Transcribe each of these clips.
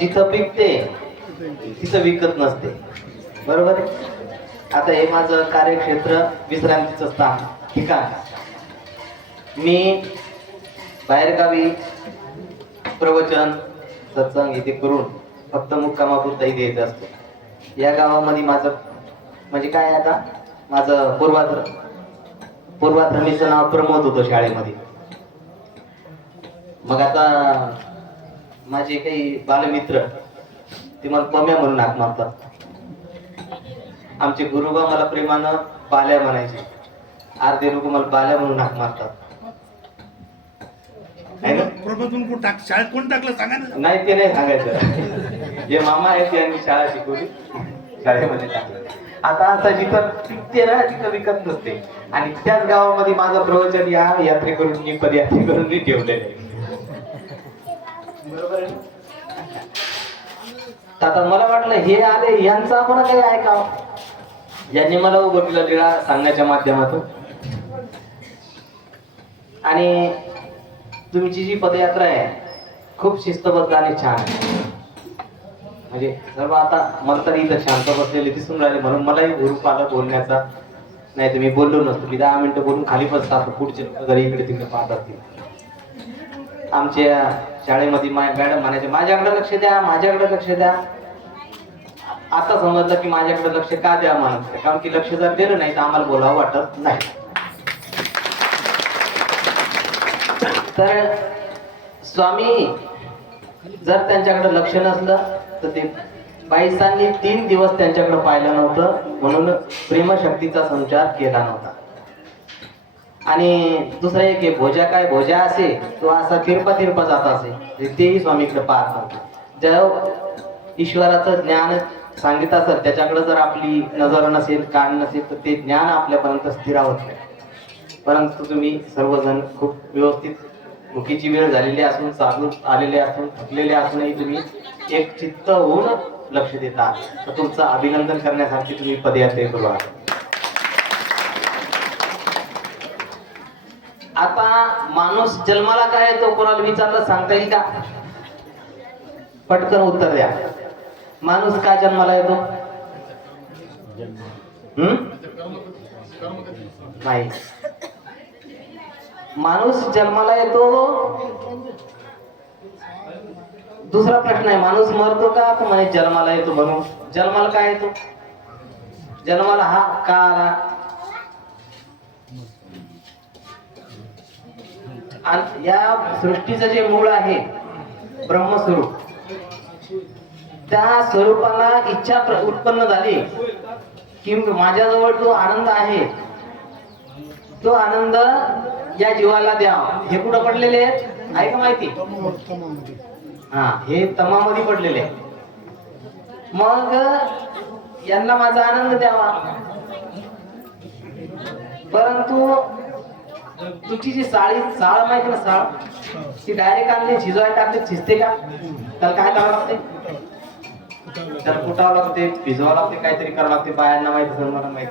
जिथं पिकते तिथं विकत नसते. बरोबर आहे? आता हे माझं कार्यक्षेत्र विश्रांतीचं स्थान ठिकाण. मी बाहेरगावी प्रवचन सत्संग इथे करून फक्त मुक्कामापुरता इथे येत असतो. या गावामध्ये माझं म्हणजे काय आता? माझं पूर्वाधार पूर्वाधर्मीचं नाव प्रमोद होतं शाळेमध्ये. मग आता माझे काही बालमित्र ते मला पम्या म्हणून हाक मारतात. आमचे गुरुबा मला प्रेमानं बाल्या म्हणायचे. अर्धे लोक मला बाल्या म्हणून हाक मारतात. टाक शाळेत कोण टाकलं सांगा ना. नाही ते नाही सांगायचं. जे मामा आहेत त्यांनी शाळा शिकवली शाळेमध्ये टाकलं. आता असं जिथं पिकते ना तिथं विकत नसते. आणि त्याच गावामध्ये माझं प्रवचन या यात्रेकरूंनी पदयात्रेकरूंनी ठेवलेलं आहे. बरोबर आता मला वाटलं हे आले यांचं आपण काही ऐकावं? यांनी मला उघडला लिळा सांगण्याच्या माध्यमातून. आणि तुमची जी पदयात्रा आहे खूप शिस्तबद्ध आणि छान आहे. म्हणजे सर्व आता मला तरी इथं शांत बसलेले दिसून राहिले म्हणून मलाही हुरूप आला बोलण्याचा नाही तर मी बोललो नसतो. मी दहा मिनिटं बोलून खाली बसतात पुढचे लोकं घरी इकडे तिकडे पाहतात आमच्या शाळेमध्ये माय मॅडम म्हणायचे माझ्याकडे लक्ष द्या माझ्याकडे लक्ष द्या. आता समजलं की माझ्याकडे लक्ष का द्या माणूस कारण की लक्ष जर दिलं नाही तर आम्हाला बोलावं वाटत नाही. तर स्वामी जर त्यांच्याकडे लक्ष नसलं तर ते बाईसांनी तीन दिवस त्यांच्याकडे पाहिलं नव्हतं म्हणून प्रेमशक्तीचा संचार केला नव्हता. आणि दुसरं एक आहे भोजा काय भोजा असे तो असा तिरपा तिरपा जात असे. तेही स्वामीकडे पाहत ज्या ईश्वराचं ज्ञान सांगित असत त्याच्याकडे जर आपली नजर नसेल कान नसेल तर ते ज्ञान आपल्यापर्यंत स्थिरावत नाही. परंतु तुम्ही सर्वजण खूप व्यवस्थित भुकीची वेळ झालेली असून चालून आलेले असून थकलेले असूनही तुम्ही एक चित्त होऊन लक्ष देता. तर तुमचं अभिनंदन करण्यासाठी तुम्ही पदयात्रे करू आहात आता माणूस जन्माला काय येतो कोणाला विचारलं सांगता येईल का? पटकन उत्तर द्या. माणूस का जन्माला येतो? नाही. माणूस जन्माला येतो? दुसरा प्रश्न आहे माणूस मरतो का? म्हणजे म्हणे जन्माला येतो म्हणून. जन्माला काय येतो? जन्माला हा का आला आणि या सृष्टीचं जे मूळ आहे ब्रह्मस्वरूप त्या स्वरूपाला इच्छा उत्पन्न झाली की माझ्याजवळ जो आनंद आहे तो आनंद या जीवाला द्यावा. हे कुठं पडलेले आहेत? आहे का माहिती? हा हे तमामध्ये पडलेले आहे मग यांना माझा आनंद द्यावा. परंतु तुझी जी साळी साळ माहिती ना साळ? ती डायरेक्ट आणली शिजवायला टाकली शिजते का? त्याला काय करावं लागते? त्याला कुटावं लागते भिजवावं लागते काहीतरी करावं लागते बायांना माहिती असेल मला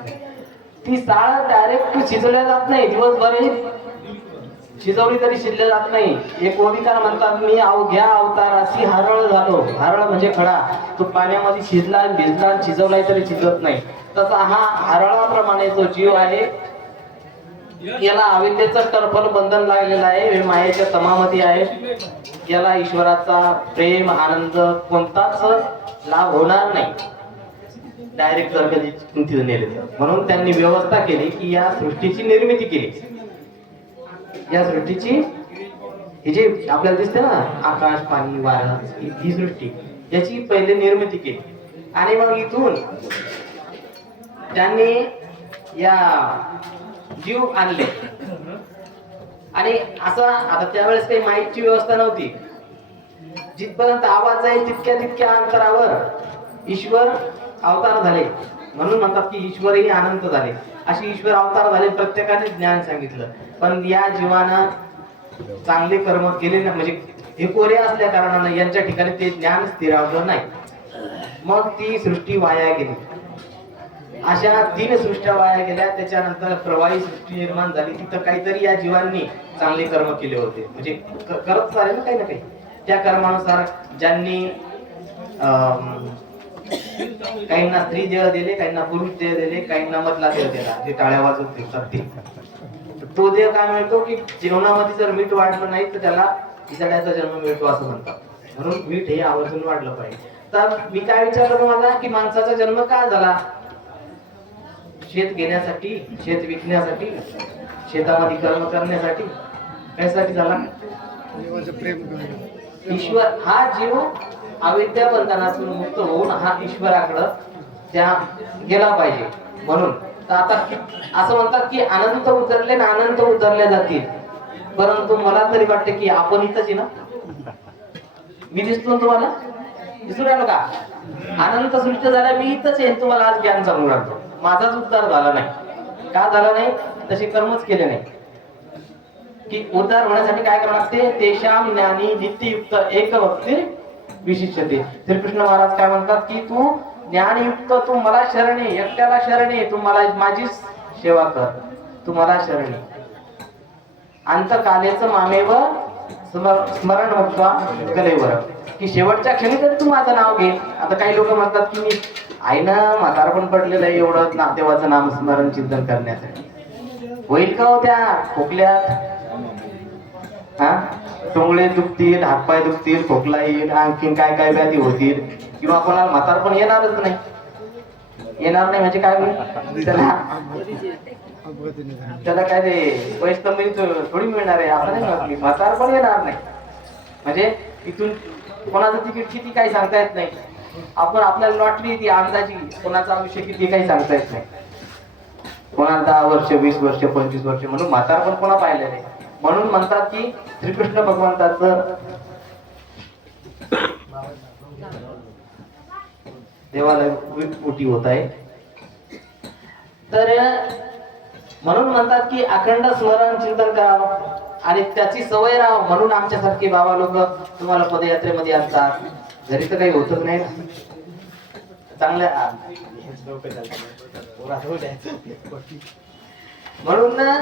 ती साळ डायरेक्ट शिजवल्या जात नाही दिवसभर शिजवली तरी शिजल्या जात नाही. एक ओविकार म्हणतात मी अवघ्या अवताराशी हरळ झालो. हरळ म्हणजे खडा. तो पाण्यामध्ये शिजला भिजला शिजवलाय तरी शिजत नाही. तसा हा हरळाप्रमाणे जो जीव आहे. याला अविद्येचं टर्फल बंधन लागलेलं आहे. हे मायेच्या तमामध्ये आहे. याला ईश्वराचा प्रेम आनंद कोणताच लाभ होणार नाही. डायरेक्ट जर कधी नेले. म्हणून त्यांनी व्यवस्था केली की या सृष्टीची निर्मिती केली. या सृष्टीची हे जे आपल्याला दिसते ना आकाश पाणी वारा ही ही सृष्टी याची पहिले निर्मिती केली. आणि मग इथून त्यांनी या जीव आणले. आणि असं आता त्यावेळेस काही माईकची व्यवस्था नव्हती. जिथपर्यंत आवाज जाईल तितक्या तितक्या अंतरावर ईश्वर अवतार झाले. म्हणून म्हणतात की ईश्वरही अनंत झाले. असे ईश्वर अवतार झाले प्रत्येकाने ज्ञान सांगितलं. पण या जीवानं चांगले कर्म केले ना म्हणजे हे कोरे असल्या कारणानं यांच्या ठिकाणी ते ज्ञान स्थिरावलं नाही. मग ती सृष्टी वाया गेली. अशा तीन सृष्ट्या वाया गेल्या. त्याच्यानंतर प्रवाही सृष्टी निर्माण झाली. तिथं काहीतरी या जीवांनी चांगले कर्म केले होते. म्हणजे करत चालेल ना काही ना काही. त्या कर्मानुसार ज्यांनी अं, काहींना स्त्री देह दिले काहींना पुरुष देह दिले काहींना मधला देह दिला. जे टाळ्या वाजवत फिरतात ते. तो देह काय मिळतो की जेवणामध्ये जर मीठ वाढलं नाही तर त्याला इतड्याचा जन्म मिळतो असं म्हणतात. म्हणून मीठ हे आवर्जून वाढलं पाहिजे. तर मी काय विचारलं तुम्हाला की माणसाचा जन्म का झाला? शेत घेण्यासाठी शेत विकण्यासाठी शेतामध्ये कर्म करण्यासाठी. कशासाठी झाला. ईश्वर हा जीव अविद्या बंधनातून मुक्त होऊन हा ईश्वराकडं त्या गेला पाहिजे. म्हणून तर आता असं म्हणतात की अनंत उतरले ना अनंत उतरल्या जातील. परंतु मला तरी वाटते की आपण इथंच ना? मी दिसतो तुम्हाला? दिसून राहिलो का? अनंत सृष्ट झाल्या मी इथंच आहे तुम्हाला आज ज्ञान सांगून राहतो माझाच उद्धार झाला नाही. का झाला नाही? तसे कर्मच केले नाही. की उद्धार होण्यासाठी काय करावं लागते? तेशाम ज्ञानी नित्ययुक्त एक भक्ती विशिष्टते श्रीकृष्ण महाराज काय म्हणतात की तू ज्ञानयुक्त तू मला शरणे एकट्याला शरणे तू मला माझी सेवा कर. तू मला शरणे. अंतकालेच मामेव स्मरण भक्ता कलेवर की शेवटच्या क्षणी तरी तू माझं नाव घे. आता काही लोक म्हणतात की मी आईनं म्हातारपण पडलेलं आहे एवढं ना नामस्मरण नाम स्मरण चिंतन करण्यासाठी. होईल का हो त्या खोकल्यात हा? टोंगळे दुखतील हातपाय दुखतील खोकला येईल आणखीन काय काय व्याधी होतील? किंवा कोणाला म्हातार पण येणारच नाही. येणार नाही म्हणजे काय होईल? त्याला त्याला काय ते पैसे तर थोडी मिळणार आहे असं नाही म्हातारपण म्हातार पण येणार नाही. म्हणजे इथून कोणाचं तिकीट किती काही सांगता येत नाही. आपण आपल्याला लॉटरी ती अंदाजी कोणाचा आयुष्य किती काही सांगता येत नाही. कोणाला दहा वर्ष वीस वर्ष पंचवीस वर्ष म्हणून म्हातार पण कोणा पाहिलं नाही. म्हणून म्हणतात की श्रीकृष्ण भगवंताचं देवाला उठी होत आहे. तर म्हणून म्हणतात की अखंड स्मरण चिंतन करावं आणि त्याची सवय राहावं म्हणून आमच्यासारखे बाबा लोक तुम्हाला पदयात्रेमध्ये आणतात. घरी तर काही होतच नाही ना. चांगल्या म्हणून ना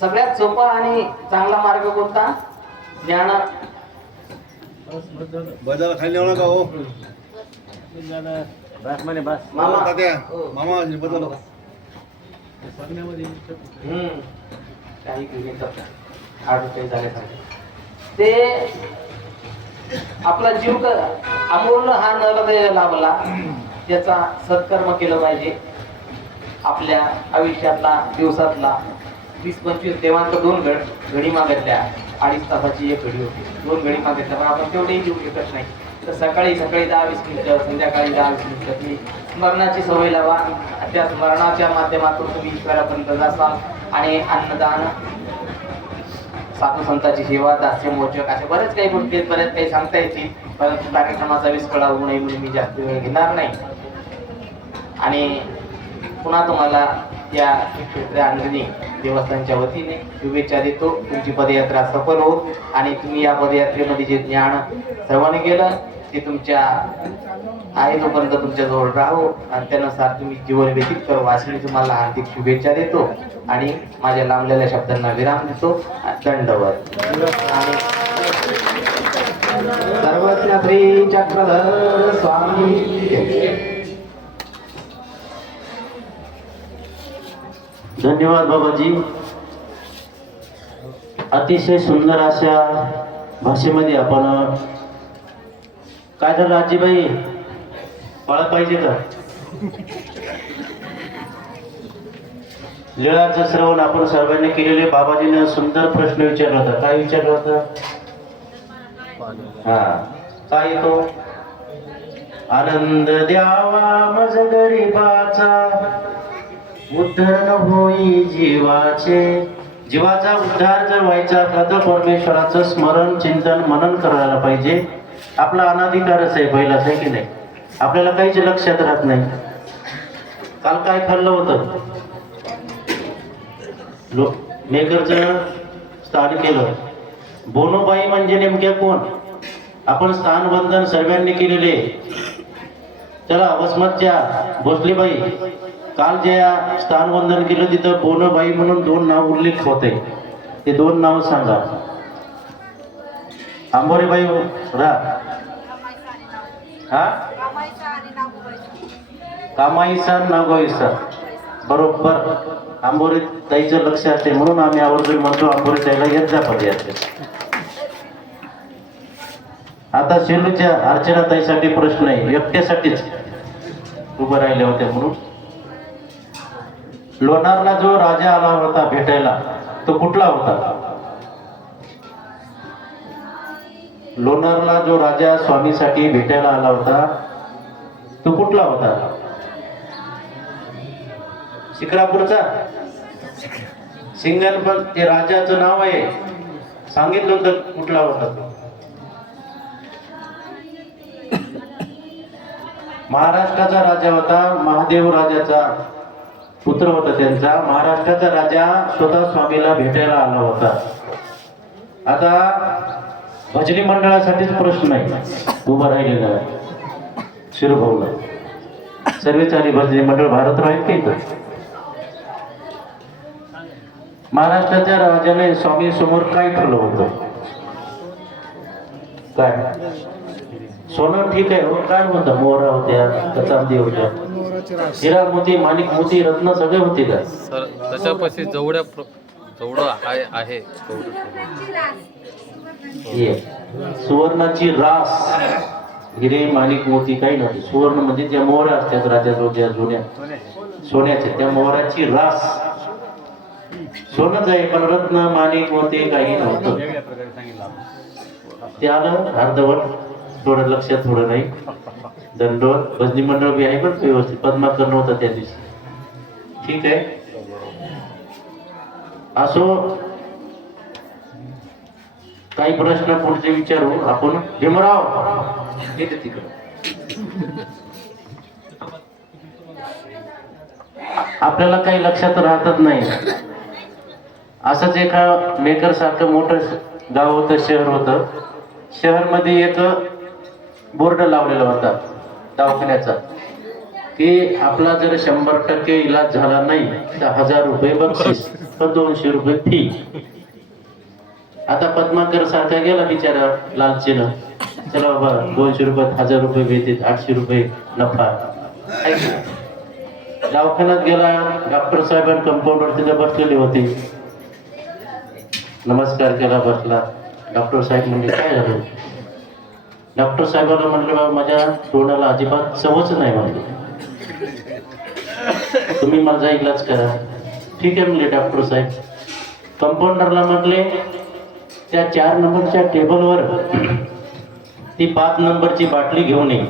सगळ्यात सोपा आणि चांगला मार्ग कोणता? ज्ञान बजाला खाली नका हो. मामा. तात्या, मामा बदल. काही. आठ रुपये झाल्यासारखे ते आपला जीव क- अमूल्य हा नरदय लाभला. त्याचा सत्कर्म केलं पाहिजे. आपल्या आयुष्यातला दिवसातला वीस पंचवीस देवांत दोन घड घडी मागितल्या. अडीच तासाची एक घडी होती. दोन घडी मागितल्या. पण आपण तेवढेही घेऊ शकत नाही. तर सकाळी सकाळी दहा वीस मिनिटं संध्याकाळी दहा वीस मिनिटं. ती स्मरणाची सवय लावा. त्या स्मरणाच्या माध्यमातून तुम्ही ईश्वरापर्यंत जासाल. आणि अन्नदान साधू संतांची सेवा दास्य मोचक अशा बरेच काही गोष्टी आहेत, बरेच काही सांगता येतील. परंतु कार्यक्रमाचा विस्कळा होऊ नये म्हणून मी जास्त वेळ घेणार नाही. आणि पुन्हा तुम्हाला या क्षेत्र अंजनी देवस्थानच्या वतीने शुभेच्छा देतो. तुमची पदयात्रा सफल हो आणि तुम्ही या पदयात्रेमध्ये जे ज्ञान श्रवण केलं की तुमच्या आहे तोपर्यंत तुमच्या जवळ राहो आणि त्यानुसार तुम्ही जीवन व्यतीत करू अशी मी तुम्हाला हार्दिक शुभेच्छा देतो आणि माझ्या लांबलेल्या शब्दांना विराम देतो. दंडवत आणि सर्वज्ञ श्री चक्रधर स्वामी. धन्यवाद बाबाजी. अतिशय सुंदर अशा भाषेमध्ये आपण काय झालं आजीबाई? मला पाहिजे का? लिळाचं श्रवण आपण सर्वांनी केलेले बाबाजीने सुंदर प्रश्न विचारला होता. काय विचारला होता? हा. काय येतो? आनंद द्यावा मज गरीबाचा उद्धरण होई जीवाचे. जीवाचा उद्धार जर व्हायचा असला तर परमेश्वराचं स्मरण चिंतन मनन करायला पाहिजे. आपला अनाधिकारच आहे पहिलाच आहे की नाही? आपल्याला काहीच लक्षात राहत नाही. काल काय खाल्लं होतं? लो मेकरचं स्थान केलं. बोनोबाई म्हणजे नेमक्या कोण? आपण स्थान बंधन सर्वांनी केलेले चला वसमतच्या भोसलेबाई. काल जे स्थानवंदन केलं तिथं बोनोबाई म्हणून दोन नाव उल्लेख होते. ते दोन नाव सांगा. आंबोरेबाई हो, रा हा कामाईसा नागोईसा. बरोबर. आंबोरी ताईचं लक्ष असते म्हणून आम्ही आवर्जून म्हणतो आंबोरी ताईला येत जा असते आता. शेलूच्या अर्चना ताईसाठी प्रश्न आहे एकट्यासाठीच उभं राहिल्या होत्या म्हणून. लोणारला जो राजा आला होता भेटायला तो कुठला होता? लोणारला जो राजा स्वामीसाठी भेटायला आला होता तो कुठला होता? शिक्रापूरचा सिंगल पण ते राजाचं नाव आहे. सांगितलं होतं कुठला होता तो. महाराष्ट्राचा राजा होता महादेव राजाचा पुत्र होता त्यांचा. महाराष्ट्राचा राजा स्वतः स्वामीला भेटायला आला होता. आता भजनी मंडळासाठीच प्रश्न आहे उभं राहिलेला आहे. शिरभाऊला सर्व भजनी मंडळ भारत राहील की इथं? महाराष्ट्राच्या राजाने स्वामी समोर काय ठेवलं होतं? काय? सोनं ठीक आहे हो काय म्हणतं मोहरा होत्या चांदी होत्या. हिरा मोती माणिक मोती रत्न सगळे होते का? त्याच्यापाशी जेवढ्या प्र- जेवढं आहे सुवर्णाची रास. हिरे माणिक मोती काही नव्हती. सुवर्ण म्हणजे ज्या मोहऱ्या असतात राजाजवळ ज्या जुन्या सोन्याच्या त्या मोहऱ्याची रास. सोनच आहे पण रत्न माणिक मोती काही नव्हतं. ते आलं अर्धवट. थोडं लक्षात थोडं नाही. दंडोर भजनी मंडळ बी आहे पण व्यवस्थित. पद्माकर नव्हता त्या दिवशी. ठीक आहे? असो काही प्रश्न पुढचे विचारू आपण भीमराव. येते तिकडे. आपल्याला काही लक्षात राहतच नाही. असंच एका मेकर सारखं मोठं गाव होतं शहर होतं. शहरमध्ये एक बोर्ड लावलेला होता दवाखान्याचा की आपला जर शंभर टक्के इलाज झाला नाही तर हजार रुपये बक्षीस तर दोनशे रुपये फी आता पद्माकर सारखा गेला बिचारा लालचीनं. चला बाबा दोनशे रुपयात हजार रुपये मिळतील आठशे रुपये नफा. दवाखान्यात गेला डॉक्टर साहेबांनी कंपाऊंडर तिथे बसलेली होती. नमस्कार केला बसला. डॉक्टर साहेब म्हणजे काय झालं? डॉक्टर साहेबांना म्हटलं बाबा माझ्या तोंडाला अजिबात चवच नाही म्हणले. तुम्ही माझा इलाज करा. ठीक आहे म्हणले डॉक्टर साहेब. कंपाऊंडरला म्हटले त्या चार नंबरच्या टेबलवर ती पाच नंबरची बाटली घेऊन ये.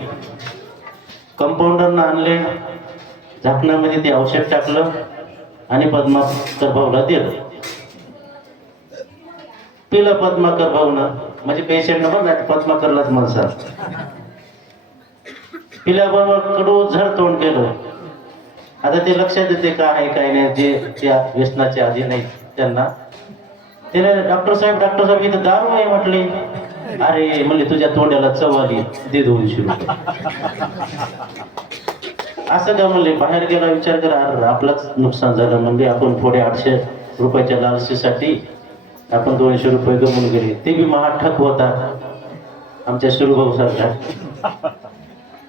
कंपाऊंडरनं आणले झाकणामध्ये ते औषध टाकलं आणि पद्माकर भाऊला दिलं. पिलं पद्माकर भाऊनं म्हणजे पेशंट बघ नाही पद्माकरलाच म्हणसाल पिल्याबरोबर कडू झड तोंड केलं. आता ते लक्षात येते का आहे काय नाही जे त्या व्यसनाच्या आधी नाही त्यांना त्याने डॉक्टर साहेब डॉक्टर साहेब इथं दारू आहे म्हटले. अरे म्हणले तुझ्या तोंडाला चव आली दे दोनशे रुपये. असं का म्हणले बाहेर गेला विचार करा अरे आपलाच नुकसान झालं म्हणजे आपण थोडे आठशे रुपयाच्या लालसेसाठी आपण दोनशे रुपये गमून गेले. ते बी महाठक होता आमच्या सुरुभाऊ सारखा.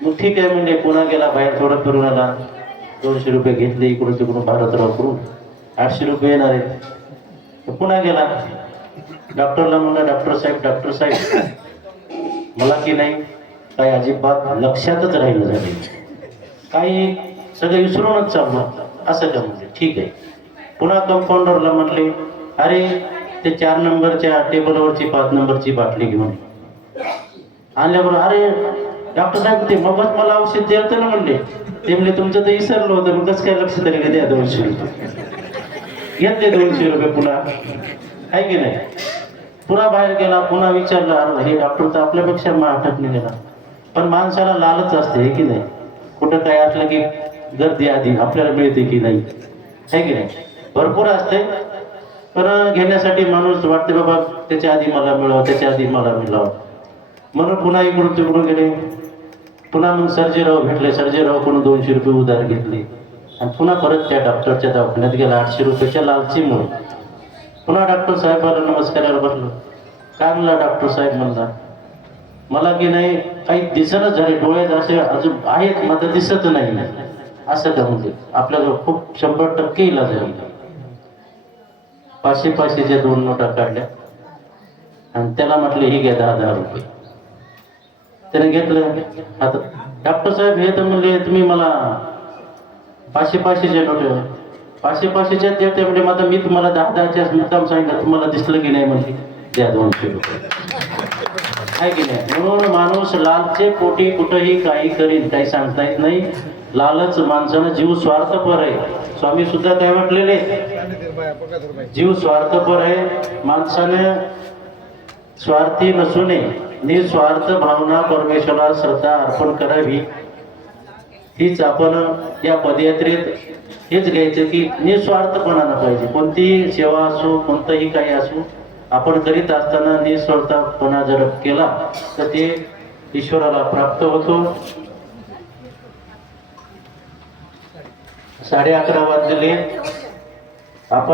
मग ठीक आहे म्हणजे पुन्हा गेला बाहेर थोडं फिरून आला. दोनशे रुपये घेतले इकडून तिकडून भारतराव करून. आठशे रुपये येणार आहेत. पुन्हा गेला. डॉक्टरला म्हणलं डॉक्टर साहेब डॉक्टर साहेब. मला की नाही काही अजिबात लक्षातच राहिलं झाले काही सगळं विसरूनच चाललं. असं का म्हणजे? ठीक आहे. पुन्हा कंपाऊंडरला म्हटले अरे ते चार नंबरच्या टेबलवरची पाच नंबरची बाटली घेऊन आणल्याबरोबर अरे डॉक्टर साहेब ते मगच मला औषध द्यायचं ना म्हणले. ते म्हणले तुमचं तर विसरलं होतं मग कसं काय लक्ष तरी का द्या दोनशे घेतले दोनशे रुपये पुन्हा. आहे की नाही? पुन्हा बाहेर गेला पुन्हा विचारलं अरे हे डॉक्टर तर आपल्यापेक्षा माठक गेला पण माणसाला लालच असते हे की नाही? कुठं काय असलं की गर्दी आधी आपल्याला मिळते की नाही? आहे की नाही? भरपूर असते. पण घेण्यासाठी माणूस वाटते बाबा त्याच्या आधी मला मिळावं त्याच्या आधी मला मिळावं. म्हणून पुन्हा इकडून तिकडून गेले. पुन्हा मग सर्जेराव भेटले. सर्जेराव कोण दोनशे रुपये उधार घेतले. आणि पुन्हा परत त्या डॉक्टरच्या दवाखान्यात गेला. आठशे रुपयाच्या लालचीमुळे. पुन्हा डॉक्टर साहेबाला नमस्काराला बसलो काय म्हणला डॉक्टर साहेब म्हणला. मला की नाही काही दिसतच झाले डोळ्यात असे अजून आहेत मात्र दिसत नाही. असं का म्हणजे? आपल्याजवळ खूप शंभर टक्के इलाज आहे पाचशे पाचशेच्या दोन नोटा काढल्या. आणि त्याला म्हटले ही घ्या दहा दहा रुपये. त्याने घेतलं. आता डॉक्टर साहेब हे तर म्हणले तुम्ही मला पाचशे पाचशेच्या नोट पाचशे पाचशेच्या देते म्हणजे माझा मी तुम्हाला दहा दहाच्या मुद्दाम सांगितलं तुम्हाला दिसलं की नाही म्हणजे. द्या दोनशे रुपये. की नाही? म्हणून माणूस लालचे पोटी कुठंही काही करीन काही सांगता येत नाही. लालच माणसानं जीव स्वार्थपर आहे. स्वामी सुद्धा काय म्हटलेले? जीव स्वार्थपर आहे. माणसाने स्वार्थी नसू नये निस्वार्थ भावना परमेश्वराला श्रद्धा अर्पण करावी. हीच आपण या पदयात्रेत हेच घ्यायचं की निस्वार्थपणानं पाहिजे. कोणतीही सेवा असो कोणतंही काही असो आपण करीत असताना निस्वार्थपणा जर केला तर ते ईश्वराला प्राप्त होतो. साडे अकरा वाजलेले